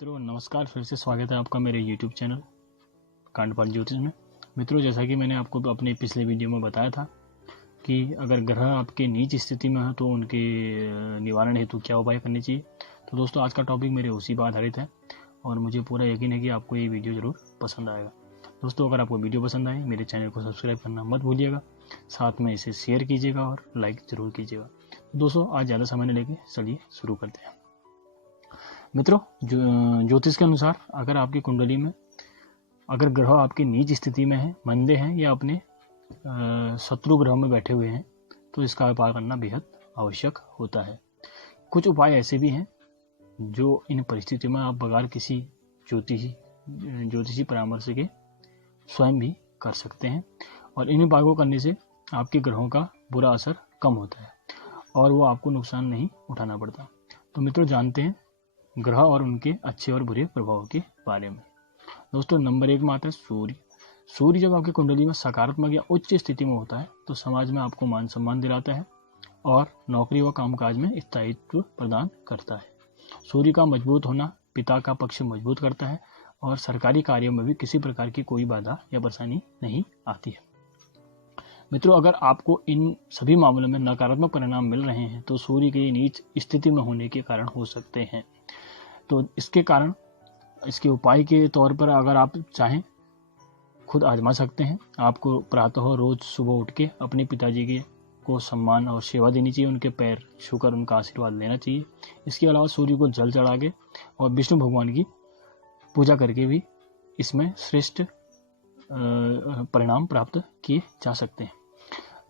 मित्रों नमस्कार, फिर से स्वागत है आपका मेरे YouTube चैनल कांडपाल ज्योतिष में। मित्रों, जैसा कि मैंने आपको अपने पिछले वीडियो में बताया था कि अगर ग्रह आपके नीच स्थिति में है तो उनके निवारण हेतु क्या उपाय करने चाहिए। तो दोस्तों, आज का टॉपिक मेरे उसी पर आधारित है और मुझे पूरा यकीन है कि आपको ये वीडियो ज़रूर पसंद आएगा। दोस्तों, अगर आपको वीडियो पसंद आए मेरे चैनल को सब्सक्राइब करना मत भूलिएगा, साथ में इसे शेयर कीजिएगा और लाइक ज़रूर कीजिएगा। दोस्तों, आज ज़्यादा समय न लेके चलिए शुरू करते हैं। मित्रों, ज्योतिष के अनुसार अगर आपकी कुंडली में अगर ग्रह आपकी नीच स्थिति में है, मंदे हैं या अपने शत्रु ग्रह में बैठे हुए हैं तो इसका उपाय करना बेहद आवश्यक होता है। कुछ उपाय ऐसे भी हैं जो इन परिस्थितियों में आप बगैर किसी ज्योतिषी परामर्श के स्वयं भी कर सकते हैं और इन उपायों को करने से आपके ग्रहों का बुरा असर कम होता है और वो आपको नुकसान नहीं उठाना पड़ता। तो मित्रों, जानते हैं ग्रह और उनके अच्छे और बुरे प्रभावों के बारे में। दोस्तों, नंबर 1 में आता है सूर्य। सूर्य जब आपकी कुंडली में सकारात्मक या उच्च स्थिति में होता है तो समाज में आपको मान सम्मान दिलाता है और नौकरी व कामकाज में स्थायित्व प्रदान करता है। सूर्य का मजबूत होना पिता का पक्ष मजबूत करता है और सरकारी कार्यों में भी किसी प्रकार की कोई बाधा या परेशानी नहीं आती है। मित्रों, अगर आपको इन सभी मामलों में नकारात्मक परिणाम मिल रहे हैं तो सूर्य के नीच स्थिति में होने के कारण हो सकते हैं। तो इसके उपाय के तौर पर अगर आप चाहें खुद आजमा सकते हैं। आपको प्रातः रोज सुबह उठ के अपने पिताजी को सम्मान और सेवा देनी चाहिए, उनके पैर छूकर उनका आशीर्वाद लेना चाहिए। इसके अलावा सूर्य को जल चढ़ा के और विष्णु भगवान की पूजा करके भी इसमें श्रेष्ठ परिणाम प्राप्त किए जा सकते हैं।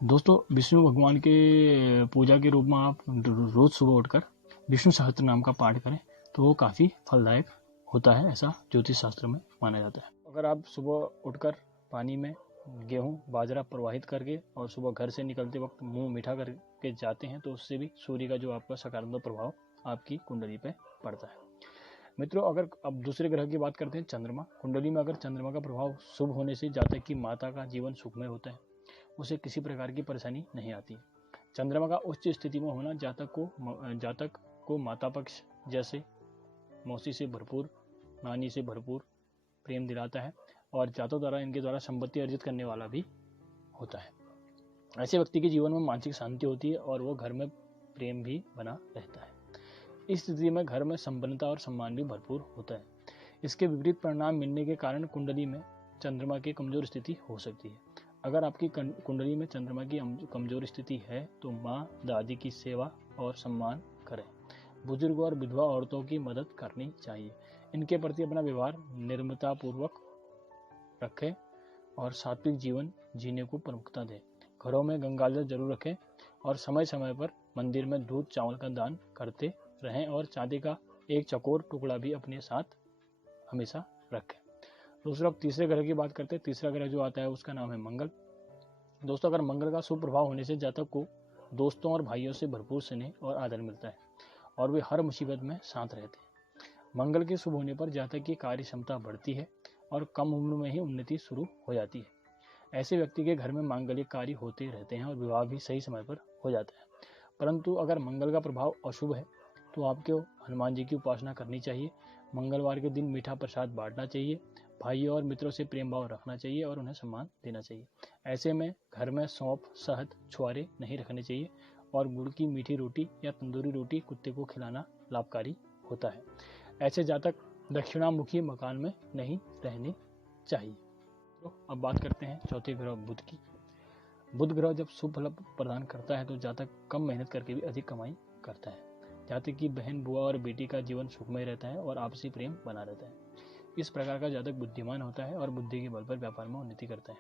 दोस्तों, विष्णु भगवान के पूजा के रूप में आप रोज सुबह उठकर विष्णु सहस्त्र नाम का पाठ करें तो वो काफ़ी फलदायक होता है, ऐसा ज्योतिष शास्त्र में माना जाता है। अगर आप सुबह उठकर पानी में गेहूं बाजरा प्रवाहित करके और सुबह घर से निकलते वक्त मुंह मीठा करके जाते हैं तो उससे भी सूर्य का जो आपका सकारात्मक प्रभाव आपकी कुंडली पे पड़ता है। मित्रों, अगर अब दूसरे ग्रह की बात करते हैं, चंद्रमा। कुंडली में अगर चंद्रमा का प्रभाव शुभ होने से जातक की माता का जीवन सुखमय होता है, उसे किसी प्रकार की परेशानी नहीं आती। चंद्रमा का उच्च स्थिति में होना जातक को माता पक्ष जैसे मौसी से भरपूर, नानी से भरपूर प्रेम दिलाता है और जातकों द्वारा इनके द्वारा संपत्ति अर्जित करने वाला भी होता है। ऐसे व्यक्ति के जीवन में मानसिक शांति होती है और वो घर में प्रेम भी बना रहता है। इस स्थिति में घर में संपन्नता और सम्मान भी भरपूर होता है। इसके विपरीत परिणाम मिलने के कारण कुंडली में चंद्रमा की कमजोर स्थिति हो सकती है। अगर आपकी कुंडली में चंद्रमा की कमजोर स्थिति है तो माँ दादी की सेवा और सम्मान करें। बुजुर्ग और विधवा औरतों की मदद करनी चाहिए। इनके प्रति अपना व्यवहार निर्ममतापूर्वक रखें और सात्विक जीवन जीने को प्रमुखता दें। घरों में गंगाजल जरूर रखें और समय समय पर मंदिर में दूध चावल का दान करते रहें और चांदी का एक चकोर टुकड़ा भी अपने साथ हमेशा रखें। दूसरा, तीसरे ग्रह की बात करते हैं। तीसरा ग्रह जो आता है उसका नाम है मंगल। दोस्तों, अगर मंगल का शुभ प्रभाव होने से जातक को दोस्तों और भाइयों से भरपूर स्नेह और आदर मिलता है और वे हर मुसीबत में साथ रहते हैं। मंगल के शुभ होने पर जातक की कार्य क्षमता बढ़ती है और कम उम्र में ही उन्नति शुरू हो जाती है। ऐसे व्यक्ति के घर में मांगलिक कार्य होते रहते हैं और विवाह भी सही समय पर हो जाता है। परंतु अगर मंगल का प्रभाव अशुभ है तो आपको हनुमान जी की उपासना करनी चाहिए। मंगलवार के दिन मीठा प्रसाद बांटना चाहिए, भाइयों और मित्रों से प्रेम भाव रखना चाहिए और उन्हें सम्मान देना चाहिए। ऐसे में घर में सौंफ, शहद, छुआरे नहीं रखने चाहिए और गुड़ की मीठी रोटी या तंदूरी रोटी कुत्ते को खिलाना लाभकारी होता है। ऐसे जातक दक्षिणामुखी मकान में नहीं रहने चाहिए। तो अब बात करते हैं चौथे ग्रह बुध की। बुध ग्रह जब शुभ फल प्रदान करता है तो जातक कम मेहनत करके भी अधिक कमाई करता है। जातक की बहन, बुआ और बेटी का जीवन सुखमय रहता है और आपसी प्रेम बना रहता है। इस प्रकार का जातक बुद्धिमान होता है और बुद्धि के बल पर व्यापार में उन्नति करता है।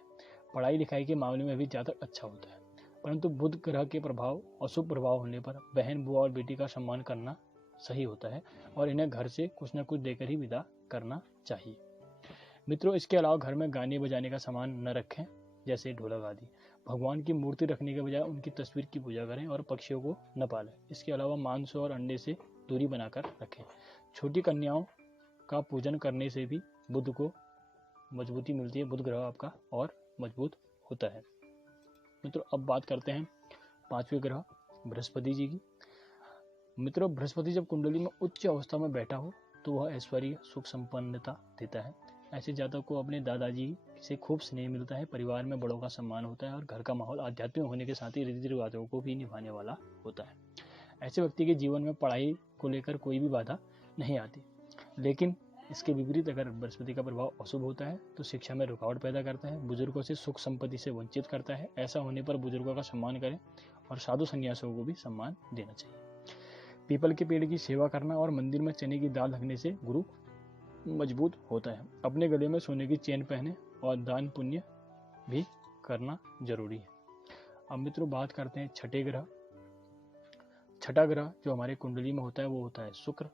पढ़ाई लिखाई के मामले में भी जातक अच्छा होता है। परंतु बुध ग्रह के प्रभाव अशुभ प्रभाव होने पर बहन, बुआ और बेटी का सम्मान करना सही होता है और इन्हें घर से कुछ न कुछ देकर ही विदा करना चाहिए। मित्रों, इसके अलावा घर में गाने बजाने का सामान न रखें, जैसे ढोलक आदि। भगवान की मूर्ति रखने के बजाय उनकी तस्वीर की पूजा करें और पक्षियों को न पालें। इसके अलावा मांस और अंडे से दूरी बनाकर रखें। छोटी कन्याओं का पूजन करने से भी बुध को मजबूती मिलती है। बुध ग्रह आपका और मजबूत होता है। मित्रों, अब बात करते हैं पांचवें ग्रह बृहस्पति जी की। मित्रों, बृहस्पति जब कुंडली में उच्च अवस्था में बैठा हो तो वह ऐश्वर्य सुख संपन्नता देता है। ऐसे जातक को अपने दादाजी से खूब स्नेह मिलता है, परिवार में बड़ों का सम्मान होता है और घर का माहौल आध्यात्मिक होने के साथ ही रीति रिवाजों को भी निभाने वाला होता है। ऐसे व्यक्ति के जीवन में पढ़ाई को लेकर कोई भी बाधा नहीं आती, लेकिन इसके विपरीत अगर बृहस्पति का प्रभाव अशुभ होता है तो शिक्षा में रुकावट पैदा करता है, बुजुर्गों से सुख संपत्ति से वंचित करता है। ऐसा होने पर बुजुर्गों का सम्मान करें और साधु संन्यासियों को भी सम्मान देना चाहिए। पीपल के पेड़ की सेवा करना और मंदिर में चने की दाल रखने से गुरु मजबूत होता है। अपने गले में सोने की चेन पहने और दान पुण्य भी करना जरूरी है। अब मित्रों बात करते हैं छठे ग्रह। छठा ग्रह जो हमारे कुंडली में होता है वो होता है शुक्र।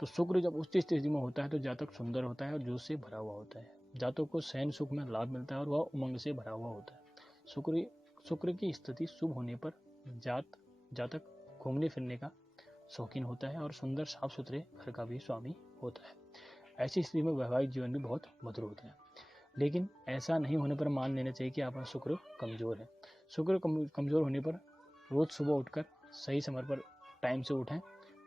तो शुक्र जब उच्च स्थिति में होता है तो जातक सुंदर होता है और जोश से भरा हुआ होता है। जातक को शयन सुख में लाभ मिलता है और वह उमंग से भरा हुआ होता है। शुक्र की स्थिति शुभ होने पर जातक घूमने फिरने का शौकीन होता है और सुंदर साफ सुथरे घर का भी स्वामी होता है। ऐसी स्थिति में वैवाहिक जीवन भी बहुत मधुर होता है। लेकिन ऐसा नहीं होने पर मान लेना चाहिए कि आपका शुक्र कमजोर है। शुक्र कमजोर होने पर रोज सुबह उठकर सही समय पर टाइम से उठें,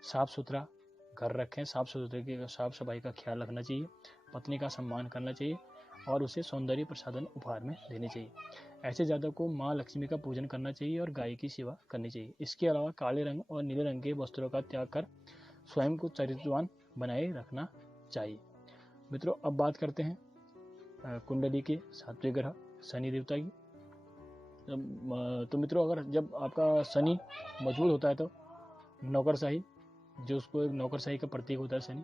साफ सुथरा घर रखें, साफ सफाई का ख्याल रखना चाहिए, पत्नी का सम्मान करना चाहिए और उसे सौंदर्य प्रसाधन उपहार में देने चाहिए। ऐसे जातक को माँ लक्ष्मी का पूजन करना चाहिए और गाय की सेवा करनी चाहिए। इसके अलावा काले रंग और नीले रंग के वस्त्रों का त्याग कर स्वयं को चरित्रवान बनाए रखना चाहिए। मित्रों अब बात करते हैं कुंडली के सातवें ग्रह शनि देवता की। तो मित्रों अगर जब आपका शनि मजबूत होता है तो नौकरशाही, जो उसको एक नौकरशाही का प्रतीक होता है शनि,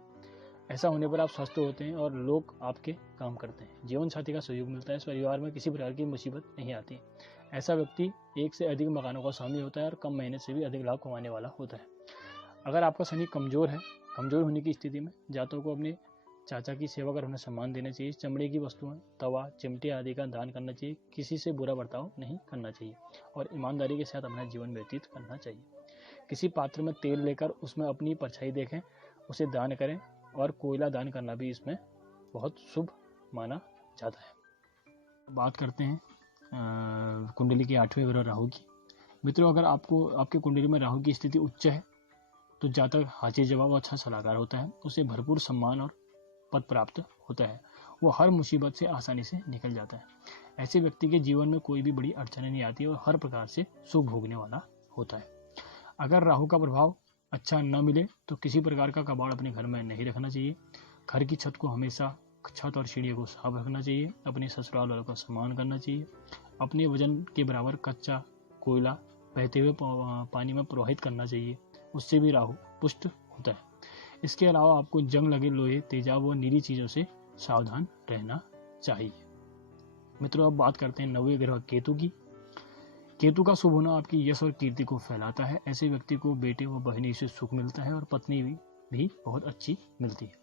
ऐसा होने पर आप स्वस्थ होते हैं और लोग आपके काम करते हैं। जीवन साथी का सहयोग मिलता है, इस परिवार में किसी प्रकार की मुसीबत नहीं आती। ऐसा व्यक्ति एक से अधिक मकानों का स्वामी होता है और कम मेहनत से भी अधिक लाभ कमाने वाला होता है। अगर आपका शनि कमजोर है, कमजोर होने की स्थिति में जातकों को अपने चाचा की सेवा कर उन्हें सम्मान देना चाहिए। चमड़े की वस्तुएं, तवा, चिमटे आदि का दान करना चाहिए। किसी से बुरा बर्ताव नहीं करना चाहिए और ईमानदारी के साथ अपना जीवन व्यतीत करना चाहिए। किसी पात्र में तेल लेकर उसमें अपनी परछाई देखें, उसे दान करें और कोयला दान करना भी इसमें बहुत शुभ माना जाता है। बात करते हैं कुंडली के आठवें ग्रह राहु की। मित्रों अगर आपके कुंडली में राहु की स्थिति उच्च है तो जातक हाजिर जवाब अच्छा सलाहकार होता है, उसे भरपूर सम्मान और पद प्राप्त होता है। वो हर मुसीबत से आसानी से निकल जाता है। ऐसे व्यक्ति के जीवन में कोई भी बड़ी अड़चन नहीं आती और हर प्रकार से सुख भोगने वाला होता है। अगर राहु का प्रभाव अच्छा न मिले तो किसी प्रकार का कबाड़ अपने घर में नहीं रखना चाहिए। घर की छत को हमेशा छत और सीढ़ियों को साफ रखना चाहिए। अपने ससुराल वालों का सम्मान करना चाहिए। अपने वजन के बराबर कच्चा कोयला बहते हुए पानी में प्रवाहित करना चाहिए, उससे भी राहु पुष्ट होता है। इसके अलावा आपको जंग लगे लोहे, तेजाब व नीली चीजों से सावधान रहना चाहिए। मित्रों अब बात करते हैं नौवें ग्रह केतु की। केतु का शुभ होना आपकी यश और कीर्ति को फैलाता है। ऐसे व्यक्ति को बेटे व बहनी से सुख मिलता है और पत्नी भी बहुत अच्छी मिलती है।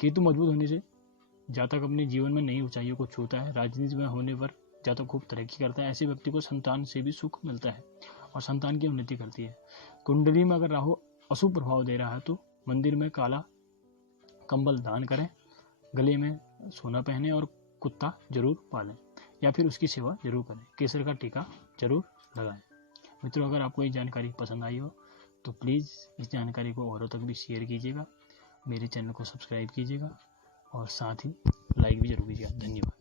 केतु मजबूत होने से जातक अपने जीवन में नई ऊंचाइयों को छूता है। राजनीति में होने पर जातक खूब तरक्की करता है। ऐसे व्यक्ति को संतान से भी सुख मिलता है और संतान की उन्नति करती है। कुंडली में अगर राहु अशुभ प्रभाव दे रहा है तो मंदिर में काला कंबल दान करें, गले में सोना पहने और कुत्ता जरूर पालें या फिर उसकी सेवा जरूर करें। केसर का टीका जरूर लगाएं। मित्रों अगर आपको ये जानकारी पसंद आई हो तो प्लीज़ इस जानकारी को औरों तक भी शेयर कीजिएगा, मेरे चैनल को सब्सक्राइब कीजिएगा और साथ ही लाइक भी जरूर कीजिएगा। धन्यवाद।